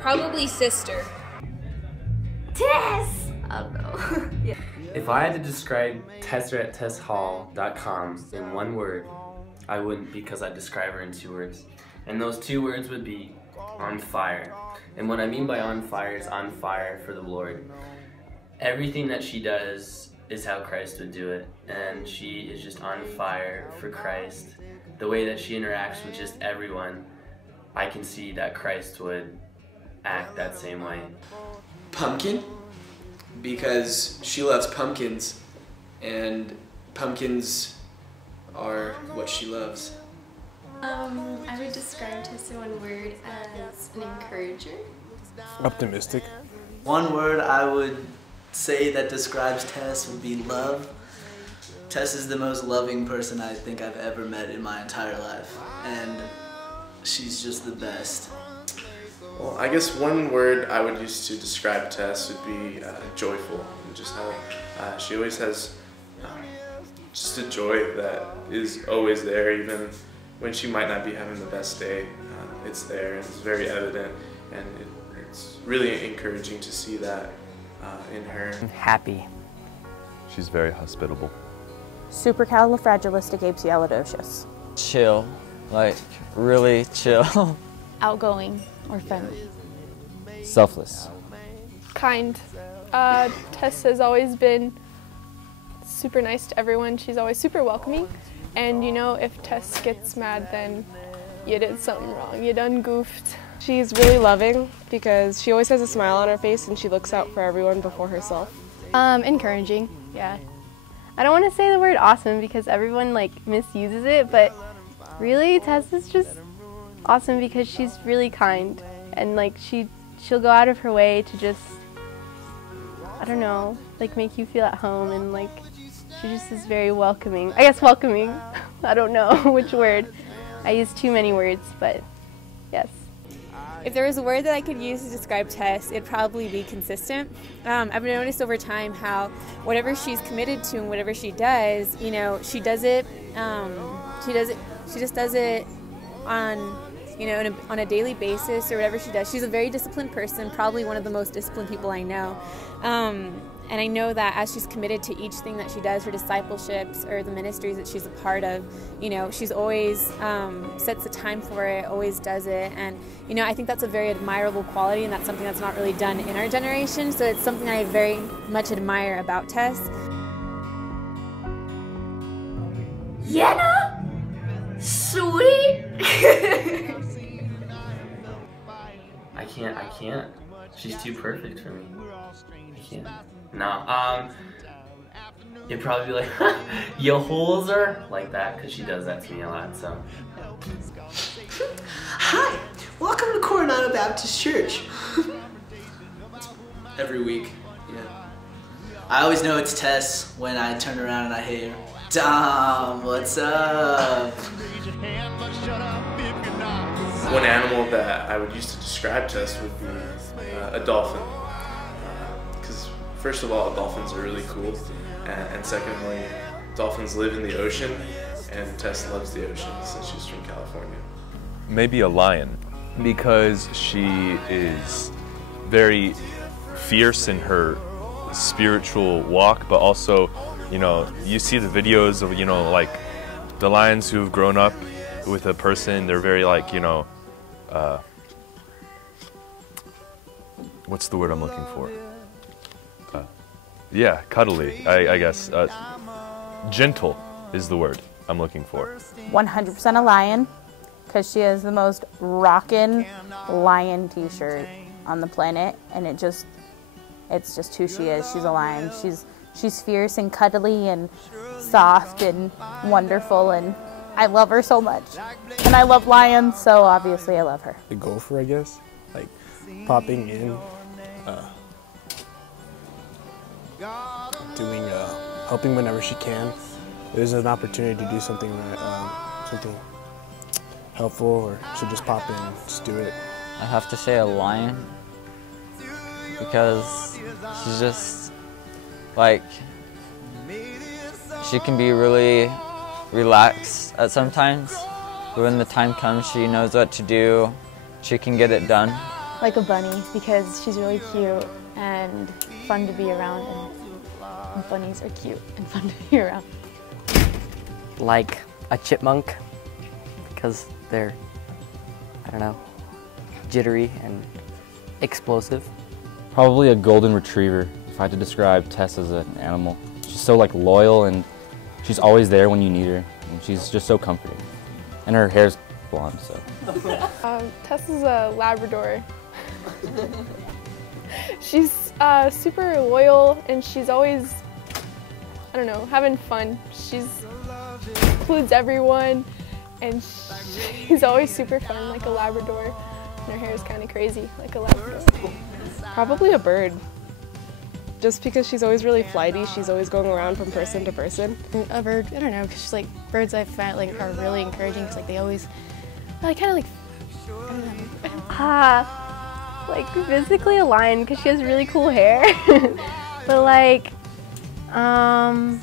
Probably sister. Tess! I don't know. Yeah. If I had to describe Tessa at tesshall.com in one word, I wouldn't, because I'd describe her in 2 words. And those 2 words would be on fire. And what I mean by on fire is on fire for the Lord. Everything that she does is how Christ would do it. And she is just on fire for Christ. The way that she interacts with just everyone, I can see that Christ would act that same way. Pumpkin, because she loves pumpkins, and pumpkins are what she loves. I would describe Tess in one word as an encourager. Optimistic. One word I would say that describes Tess would be love. Tess is the most loving person I think I've ever met in my entire life, and she's just the best. Well, I guess one word I would use to describe Tess would be joyful, and just how she always has just a joy that is always there, even when she might not be having the best day. It's there, and it's very evident, and it's really encouraging to see that in her. Happy. She's very hospitable. Supercalifragilisticexpialidocious. Chill, like really chill. Outgoing or friendly. Selfless. Kind. Tess has always been super nice to everyone. She's always super welcoming. And you know, if Tess gets mad, then you did something wrong. You done goofed. She's really loving because she always has a smile on her face and she looks out for everyone before herself. Encouraging, yeah. I don't want to say the word awesome because everyone misuses it, but really Tess is just awesome because she's really kind and she'll go out of her way to just, I don't know, make you feel at home, and she just is very welcoming. I guess welcoming. I don't know which word. I use too many words, but yes. If there was a word that I could use to describe Tess, it'd probably be consistent. I've noticed over time how whatever she's committed to and whatever she does, she does it. She just does it on, on a daily basis or whatever she does. She's a very disciplined person, probably one of the most disciplined people I know. And I know that as she's committed to each thing that she does, her discipleships or the ministries that she's a part of, she's always sets the time for it, always does it. And, I think that's a very admirable quality, and that's something that's not really done in our generation. So it's something I very much admire about Tess. Yenna? Sweet? I can't. She's too perfect for me. I can't. No, you'd probably be like, you hoser, like that, because she does that to me a lot, so. Hi, welcome to Coronado Baptist Church. Every week, yeah. I always know it's Tess when I turn around and I hear, Dom, what's up? One animal that I would use to describe Tess would be a dolphin. Because first of all, dolphins are really cool, and secondly, dolphins live in the ocean, and Tess loves the ocean since she's from California. Maybe a lion, because she is very fierce in her spiritual walk, but also, you see the videos of, the lions who've grown up with a person. They're very what's the word I'm looking for? Yeah, cuddly, I guess. Gentle is the word I'm looking for. 100% a lion, because she has the most rockin' lion t-shirt on the planet, and it's just who she is. She's a lion. She's fierce and cuddly and soft and wonderful, and I love her so much. And I love lions, so obviously I love her. The gopher, I guess, popping in, helping whenever she can. There's an opportunity to do something something helpful, or she'll just pop in and just do it. I have to say a lion, because she's just she can be really relaxed at sometimes, but when the time comes, she knows what to do. She can get it done, like a bunny because she's really cute and fun to be around, and bunnies are cute and fun to be around. Like a chipmunk because they're, I don't know, jittery and explosive. Probably a golden retriever, if I had to describe Tess as an animal. She's so like loyal and she's always there when you need her. And she's just so comforting. And her hair's blonde, so. Tess is a Labrador. She's super loyal and she's always, I don't know, having fun. She includes everyone and she's always super fun, like a Labrador. And her hair is kind of crazy, like a Labrador. Probably a bird. Just because she's always really flighty, she's always going around from person to person. A bird, I don't know, because like birds I find like are really encouraging because like they always, like kind of like, I don't know. Like physically a lion because she has really cool hair. But like, dang.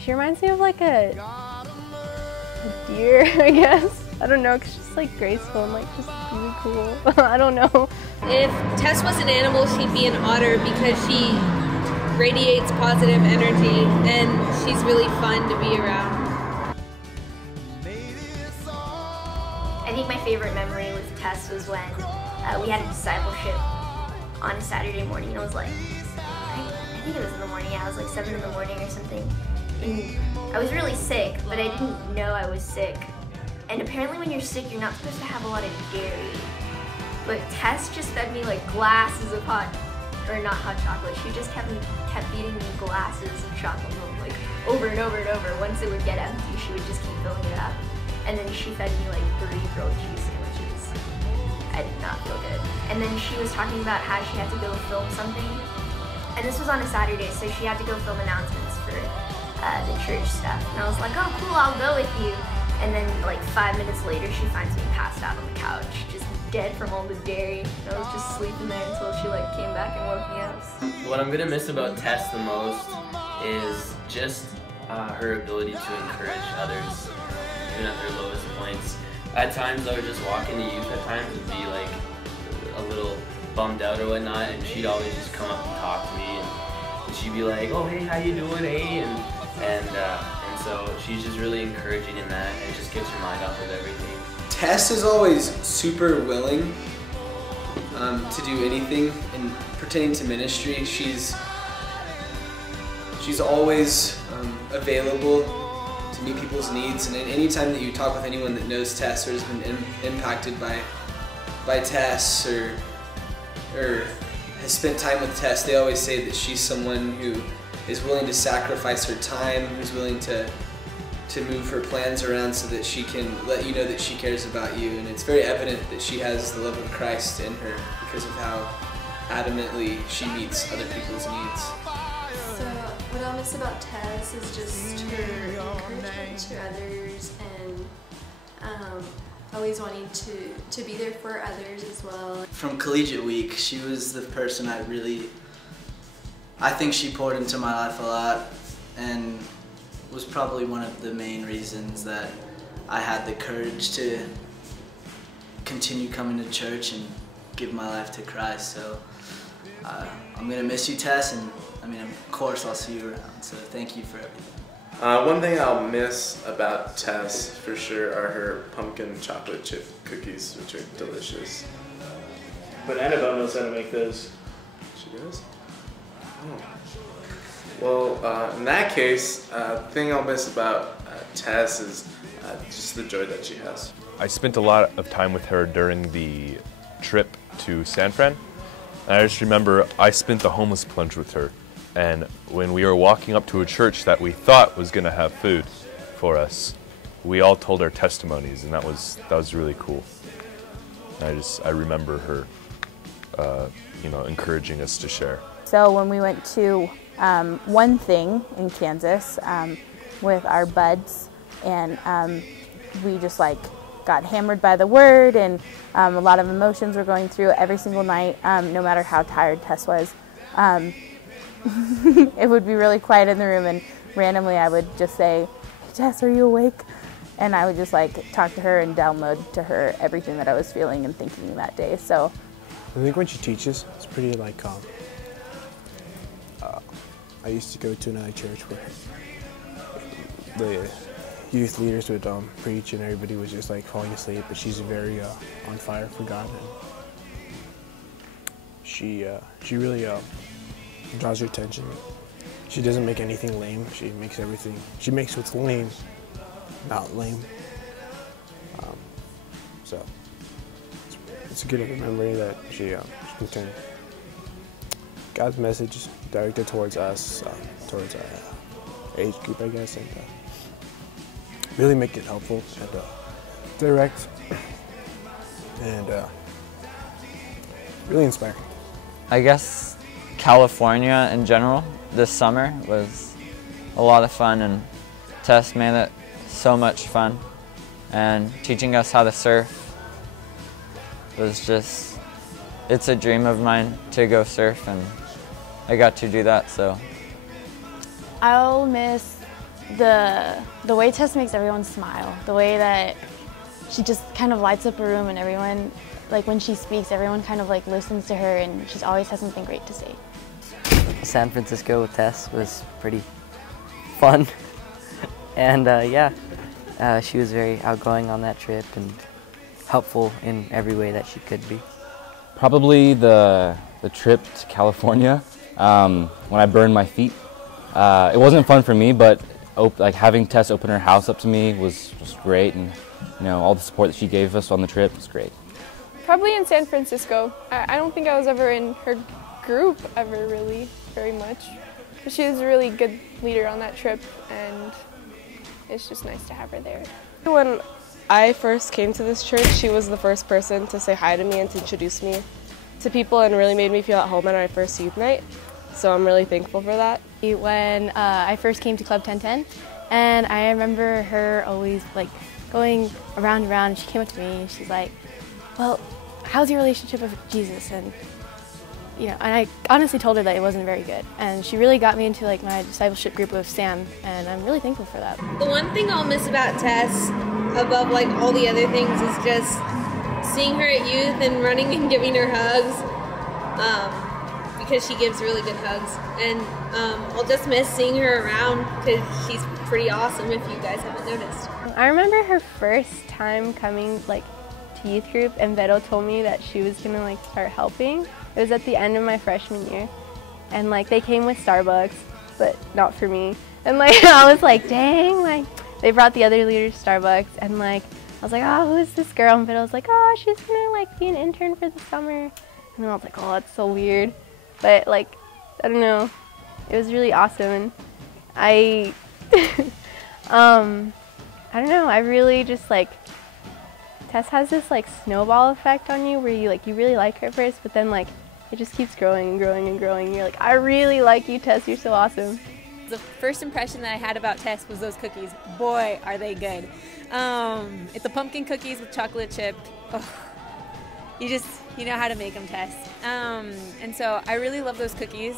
She reminds me of like a deer, I guess. I don't know, because she's like graceful and like just really cool. I don't know. If Tess was an animal, she'd be an otter because she radiates positive energy and she's really fun to be around. I think my favorite memory with Tess was when we had a discipleship on a Saturday morning. It was like, I think it was in the morning, yeah, it was like 7 in the morning or something. And I was really sick, but I didn't know I was sick. And apparently when you're sick, you're not supposed to have a lot of dairy. But Tess just fed me like glasses of not hot chocolate. She just kept feeding me glasses of chocolate milk, like over and over and over. Once it would get empty, she would just keep filling it up. And then she fed me like 3 grilled cheese sandwiches. I did not feel good. And then she was talking about how she had to go film something. And this was on a Saturday, so she had to go film announcements for the church stuff. And I was like, oh cool, I'll go with you. And then like 5 minutes later, she finds me passed out on the couch, just dead from all the dairy. And I was just sleeping there until she like came back and woke me up. What I'm gonna miss about Tess the most is just her ability to encourage others, even at their lowest points. At times I would just walk into youth, at times would be like a little bummed out or whatnot, and she'd always just come up and talk to me, and she'd be like, oh hey, how you doing, hey? And so she's just really encouraging in that, and it just gets your mind off of everything. Tess is always super willing to do anything in pertaining to ministry. She's always available to meet people's needs, and any time that you talk with anyone that knows Tess or has been impacted by Tess or has spent time with Tess, they always say that she's someone who is willing to sacrifice her time, who's willing to move her plans around so that she can let you know that she cares about you. And it's very evident that she has the love of Christ in her because of how adamantly she meets other people's needs. So what I'll miss about Tess is just her encouragement to others and always wanting to be there for others as well. From collegiate week, she was the person I think she poured into my life a lot and was probably one of the main reasons that I had the courage to continue coming to church and give my life to Christ. So I'm gonna miss you, Tess, and I mean, of course I'll see you around, so thank you for everything. One thing I'll miss about Tess for sure are her pumpkin chocolate chip cookies, which are delicious. But Annabelle knows how to make those. She does? Oh. Well, in that case, the thing I'll miss about Tess is just the joy that she has. I spent a lot of time with her during the trip to San Fran. And I just remember I spent the homeless plunge with her. And when we were walking up to a church that we thought was going to have food for us, we all told our testimonies, and that was really cool. And I remember her, encouraging us to share. So when we went to One Thing in Kansas with our buds, and we just like got hammered by the word, and a lot of emotions were going through every single night, no matter how tired Tess was. It would be really quiet in the room, and randomly I would just say, "Tess, are you awake?" and I would just like talk to her and download to her everything that I was feeling and thinking that day. So I think when she teaches, it's pretty like I used to go to another church where the youth leaders would preach and everybody was just like falling asleep, but she's very on fire for God, and she really draws your attention. She doesn't make anything lame. She makes what's lame not lame. So it's a good memory that she can turn God's message directed towards us, towards our age group, I guess, and really make it helpful and direct and really inspiring. I guess California in general this summer was a lot of fun, and Tess made it so much fun, and teaching us how to surf was just, it's a dream of mine to go surf, and I got to do that, so. I'll miss the way Tess makes everyone smile, the way that she just kind of lights up a room and everyone, like when she speaks, everyone kind of like listens to her and she always has something great to say. San Francisco with Tess was pretty fun. And yeah, she was very outgoing on that trip and helpful in every way that she could be. Probably the trip to California, when I burned my feet. It wasn't fun for me, but like having Tess open her house up to me was just great, and you know, all the support that she gave us on the trip was great. Probably in San Francisco. I don't think I was ever in her group ever really very much. But she was a really good leader on that trip, and it's just nice to have her there. When I first came to this church, she was the first person to say hi to me and to introduce me to people and really made me feel at home at our first youth night. So I'm really thankful for that. When I first came to Club 1010, and I remember her always like going around and around, and she came up to me and she's like, well, how's your relationship with Jesus? And you know, and I honestly told her that it wasn't very good. And she really got me into like my discipleship group with Sam, and I'm really thankful for that. The one thing I'll miss about Tess, above like all the other things, is just seeing her at youth and running and giving her hugs, because she gives really good hugs. And I'll just miss seeing her around because she's pretty awesome if you guys haven't noticed. I remember her first time coming like to youth group, and Beto told me that she was gonna like start helping. It was at the end of my freshman year, and like they came with Starbucks, but not for me. And like I was like, dang, like they brought the other leaders Starbucks, and like I was like, oh, who is this girl? And Beto was like, oh, she's gonna like be an intern for the summer. And then I was like, oh, that's so weird. But like, I don't know, it was really awesome, and I I don't know, I really just like, Tess has this like snowball effect on you where you really like her at first, but then like it just keeps growing and growing and growing, and you're like, I really like you, Tess, you're so awesome. The first impression that I had about Tess was those cookies. Boy, are they good. It's the pumpkin cookies with chocolate chip. Oh, you know how to make them, Tess. And so I really love those cookies.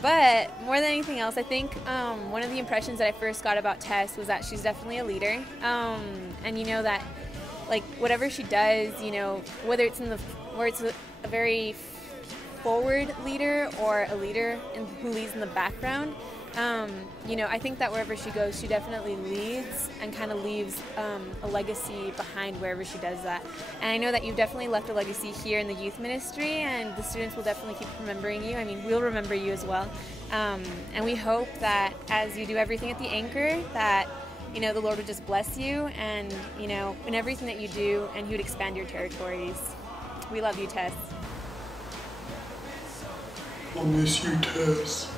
But more than anything else, I think one of the impressions that I first got about Tess was that she's definitely a leader. And you know that like whatever she does, you know, whether it's a very forward leader or a leader who leads in the background, you know, I think that wherever she goes, she definitely leads and kind of leaves a legacy behind wherever she does that. And I know that you've definitely left a legacy here in the youth ministry, and the students will definitely keep remembering you. I mean, we'll remember you as well. And we hope that as you do everything at the Anchor, that you know, the Lord would just bless you, and you know, in everything that you do, and He would expand your territories. We love you, Tess. I'll miss you, Tess.